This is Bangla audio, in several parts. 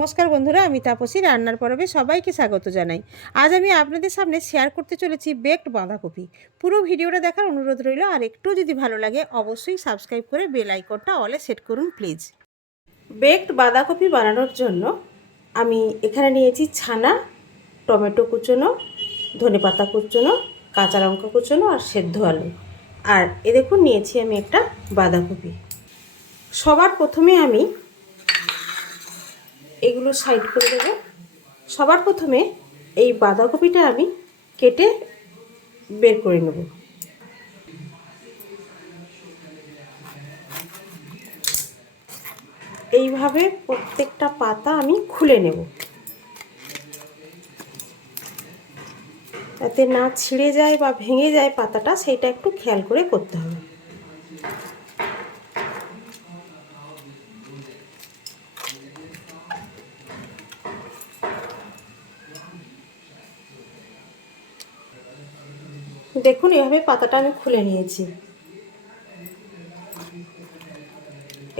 নমস্কার বন্ধুরা, আমি তাপসী রান্নার পর্বে সবাইকে স্বাগত জানাই। আজ আমি আপনাদের সামনে শেয়ার করতে চলেছি বেকড বাঁধাকপি। পুরো ভিডিওটা দেখার অনুরোধ রইল, আর একটু যদি ভালো লাগে অবশ্যই সাবস্ক্রাইব করে বেল আইকনটা অলে সেট করুন প্লিজ। বেকড বাঁধাকপি বানানোর জন্য আমি এখানে নিয়েছি ছানা, টমেটো কুচোনো, ধনেপাতা কুচোনো, কাঁচা লঙ্কা কুচোনো আর সেদ্ধ আলু। আর এ দেখুন নিয়েছি আমি একটা বাঁধাকপি। সবার প্রথমে আমি এগুলো সাইড করে দেব। সবার প্রথমে এই বাঁধাকপিটা আমি কেটে বের করে নেব। এইভাবে প্রত্যেকটা পাতা আমি খুলে নেব, যাতে না ছিঁড়ে যায় বা ভেঙে যায় পাতাটা, সেইটা একটু খেয়াল করে করতে হবে। দেখুন এভাবে পাতাটা আমি খুলে নিয়েছি।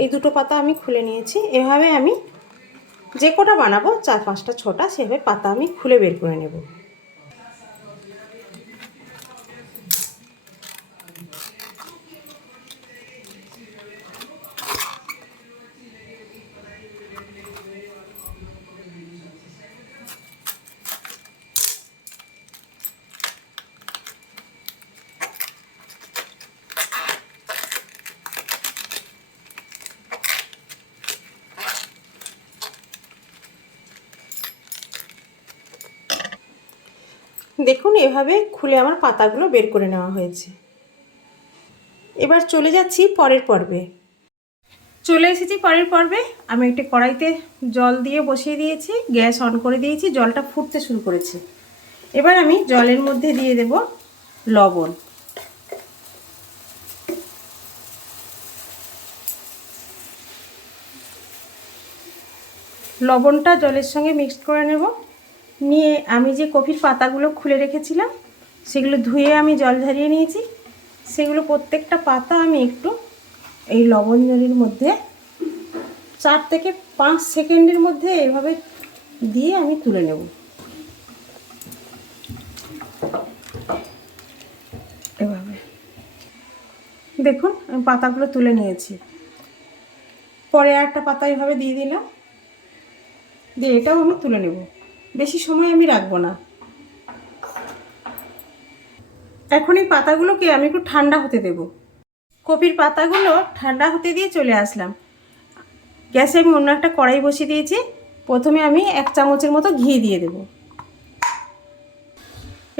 এই দুটো পাতা আমি খুলে নিয়েছি। এভাবে আমি যে কটা বানাবো 4, 5টা, 6টা, সেভাবে পাতা আমি খুলে বের করে নেব। দেখুন এভাবে খুলে আমার পাতাগুলো বের করে নেওয়া হয়েছে। এবার চলে যাচ্ছি পরের পর্বে। চলে এসেছি পরের পর্বে। আমি একটি কড়াইতে জল দিয়ে বসিয়ে দিয়েছি, গ্যাস অন করে দিয়েছি, জলটা ফুটতে শুরু করেছে। এবার আমি জলের মধ্যে দিয়ে দেব লবণ। লবণটা জলের সঙ্গে মিক্সড করে নেব। নিয়ে আমি যে কপির পাতাগুলো খুলে রেখেছিলাম সেগুলো ধুয়ে আমি জল ঝরিয়ে নিয়েছি। সেগুলো প্রত্যেকটা পাতা আমি একটু এই লবণ জলের মধ্যে 4 থেকে 5 সেকেন্ডের মধ্যে এইভাবে দিয়ে আমি তুলে নেব। এভাবে দেখুন আমি পাতাগুলো তুলে নিয়েছি। পরে একটা পাতা এইভাবে দিয়ে দিলাম, দিয়ে এটাও আমি তুলে নেব। বেশি সময় আমি রাখবো না। এখন এই পাতাগুলোকে আমি একটু ঠান্ডা হতে দেব। কপির পাতাগুলো ঠান্ডা হতে দিয়ে চলে আসলাম। গ্যাসে আমি অন্য একটা কড়াই বসিয়ে দিয়েছি। প্রথমে আমি 1 চামচের মতো ঘি দিয়ে দেব।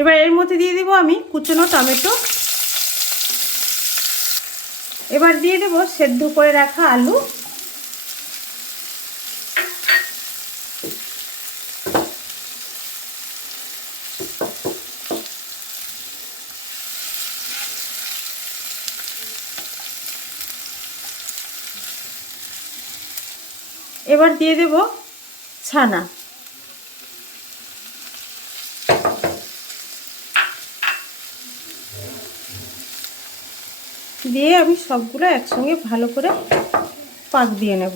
এবার এর মধ্যে দিয়ে দেব আমি কুচনো টমেটো। এবার দিয়ে দেব সেদ্ধ করে রাখা আলু। এবার দিয়ে দেব ছানা। দিয়ে আমি সবগুলো একসঙ্গে ভালো করে পাক দিয়ে নেব।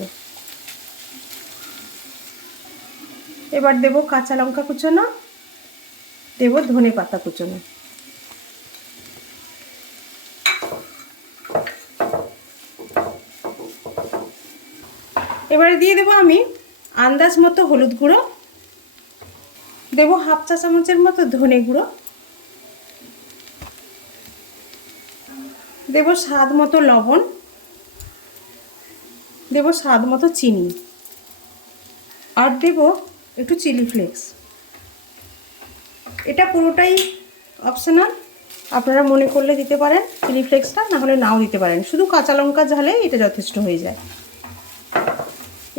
এবার দেব কাঁচা লঙ্কা কুচোনো, দেব ধনে পাতা কুচোনো। এবারে দিয়ে দেব আমি আন্দাজ মতো হলুদ গুঁড়ো, দেব 1/2 চা চামচের মতো ধনে গুঁড়ো, দেব স্বাদ মতো লবণ, দেব স্বাদ মতো চিনি, আর দেব একটু চিলি ফ্লেক্স। এটা পুরোটাই অপশনাল, আপনারা মনে করলে দিতে পারেন চিলি ফ্লেক্সটা, না হলে নাও দিতে পারেন। শুধু কাঁচা লঙ্কা ঝালে এটা যথেষ্ট হয়ে যায়।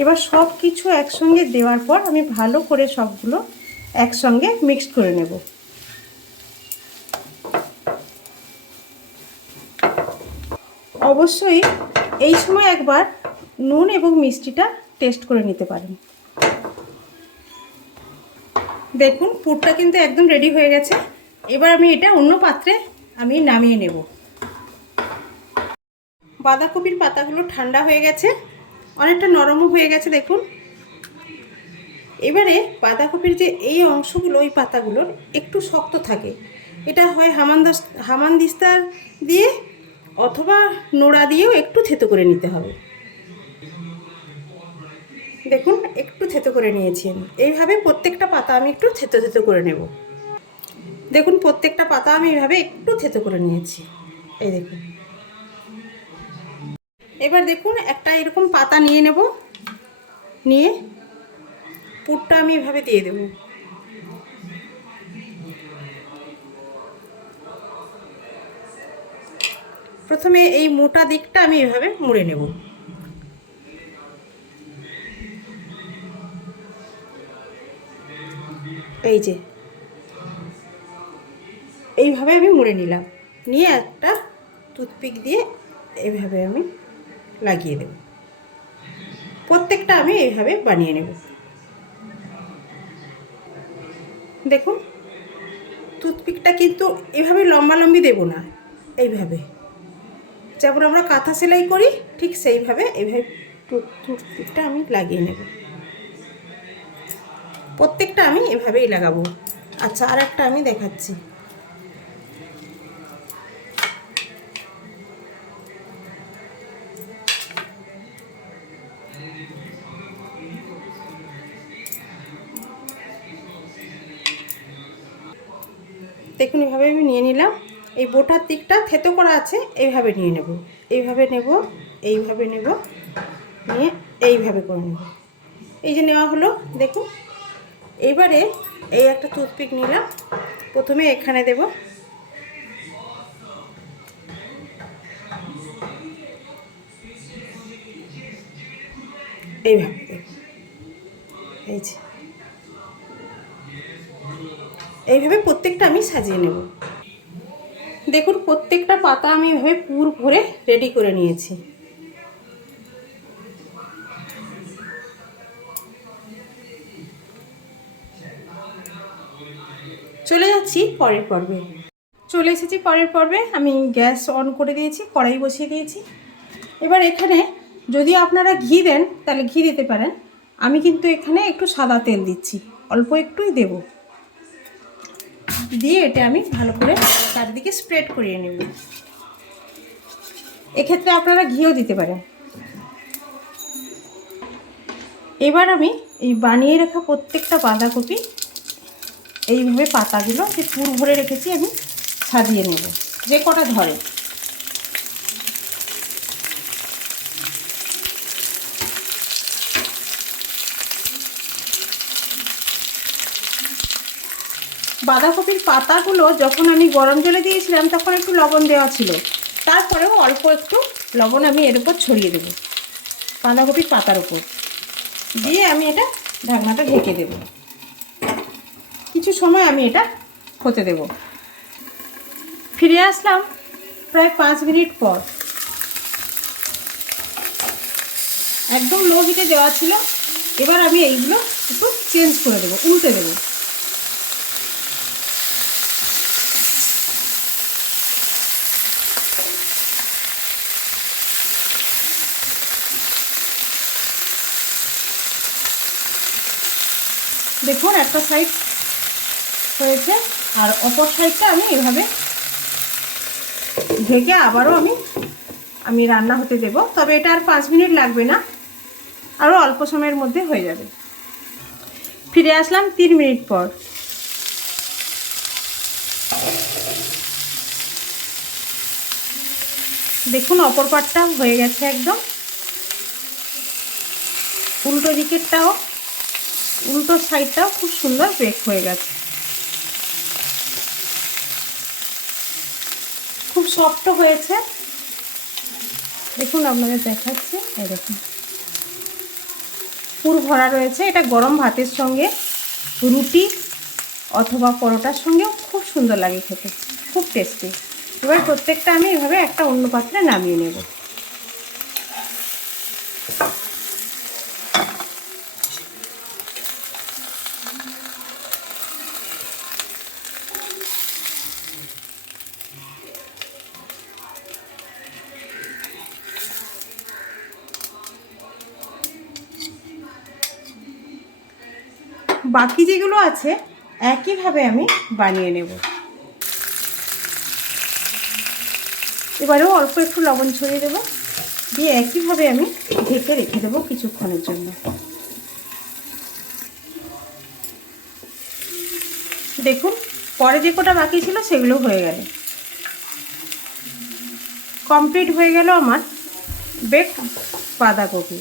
এবার সব কিছু একসঙ্গে দেওয়ার পর আমি ভালো করে সবগুলো একসঙ্গে মিক্সড করে নেব। অবশ্যই এই সময় একবার নুন এবং মিষ্টিটা টেস্ট করে নিতে পারেন। দেখুন পুরটা কিন্তু একদম রেডি হয়ে গেছে। এবার আমি এটা অন্য পাত্রে আমি নামিয়ে নেব। বাঁধাকপির পাতাগুলো ঠান্ডা হয়ে গেছে, অনেকটা নরমও হয়ে গেছে। দেখুন এবারে বাঁধাকপির যে এই অংশগুলো, ওই পাতাগুলোর একটু শক্ত থাকে, এটা হয় হামানদিস্তা দিয়ে অথবা নোড়া দিয়েও একটু থেতো করে নিতে হবে। দেখুন একটু থেতো করে নিয়েছি আমি। এইভাবে প্রত্যেকটা পাতা আমি একটু থেতো থেতো করে নেব। দেখুন প্রত্যেকটা পাতা আমি এইভাবে একটু থেতো করে নিয়েছি। এই দেখুন। এবার দেখুন একটা এরকম পাতা নিয়ে নেব, নিয়ে পুরটা আমি এভাবে দিয়ে দেব। প্রথমে এই মোটা দিকটা আমি এভাবে মুড়ে নেব। এই যে এইভাবে আমি মুড়ে নিলাম, নিয়ে একটা টুথপিক দিয়ে এইভাবে আমি লাগিয়ে দেব। প্রত্যেকটা আমি এইভাবে বানিয়ে নেব। দেখুন টুথপিকটা কিন্তু এভাবে লম্বালম্বি দেব না, এইভাবে যেমন আমরা কাঁথা সেলাই করি ঠিক সেইভাবে এইভাবে টুথপিকটা আমি লাগিয়ে নেব। প্রত্যেকটা আমি এভাবেই লাগাবো। আচ্ছা আর একটা আমি দেখাচ্ছি। দেখুন এভাবে আমি নিয়ে নিলাম। এই বোটার দিকটা থেতো করা আছে, এইভাবে নিয়ে নেব, এইভাবে নেব, এইভাবে নেব, নিয়ে এইভাবে করে নেব। এই যে নেওয়া হলো। দেখুন এইবারে এই একটা টুথপিক নিলাম, প্রথমে এখানে দেব, এইভাবে দেব। এই যে এইভাবে প্রত্যেকটা আমি সাজিয়ে নেব। দেখুন প্রত্যেকটা পাতা আমি এভাবে পুর ভরে রেডি করে নিয়েছি। চলে যাচ্ছি পরের পর্বে। চলে এসেছি পরের পর্বে। আমি গ্যাস অন করে দিয়েছি, কড়াই বসিয়ে দিয়েছি। এবার এখানে যদি আপনারা ঘি দেন তাহলে ঘি দিতে পারেন, আমি কিন্তু এখানে একটু সাদা তেল দিচ্ছি, অল্প একটুই দেব। দিয়ে এটা আমি ভালো করে চারদিকে স্প্রেড করিয়ে নেব। এক্ষেত্রে আপনারা ঘিও দিতে পারেন। এবার আমি এই বানিয়ে রাখা প্রত্যেকটা বাঁধাকপি এইভাবে পাতাগুলো যে পুর ভরে রেখেছি আমি সাজিয়ে নেব, যে কটা ধরে। বাঁধাকপির পাতাগুলো যখন আমি গরম জলে দিয়েছিলাম তখন একটু লবণ দেওয়া ছিল, তারপরেও অল্প একটু লবণ আমি এর উপর ছড়িয়ে দেব, বাঁধাকপির পাতার উপর দিয়ে আমি এটা ঢাকনাটা ঢেকে দেব। কিছু সময় আমি এটা হতে দেব। ফিরে আসলাম প্রায় 5 মিনিট পর। একদম লো হিটে দেওয়া ছিল। এবার আমি এইগুলো একটু চেঞ্জ করে দেবো, উল্টে দেবো। দেখুন একটা সাইড হয়েছে, আর অপর সাইডটা আমি এভাবে ঢেকে আবারও আমি রান্না হতে দেব। তবে এটা আর 5 মিনিট লাগবে না, আরও অল্প সময়ের মধ্যে হয়ে যাবে। ফিরে আসলাম 3 মিনিট পর। দেখুন অপর পাটটা হয়ে গেছে একদম, উল্টো দিকেরটাও, উল্টো সাইডটাও খুব সুন্দর বেক হয়ে গেছে, খুব সফট হয়েছে। দেখুন আপনাদের দেখাচ্ছি, এই দেখুন পুর ভরা রয়েছে। এটা গরম ভাতের সঙ্গে, রুটি অথবা পরোটার সঙ্গেও খুব সুন্দর লাগে খেতে, খুব টেস্টি। এবার প্রত্যেকটা আমি এভাবে একটা অন্য পাত্রে নামিয়ে নেব। বাকি যেগুলো আছে একইভাবে আমি বানিয়ে নেব। এবারেও অল্প একটু লবণ ছড়িয়ে দেবো, দিয়ে একইভাবে আমি ঢেকে রেখে দেবো কিছুক্ষণের জন্য। দেখুন পরে যে কটা বাকি ছিল সেগুলো হয়ে গেল। কমপ্লিট হয়ে গেল আমার বেকড বাঁধাকপি।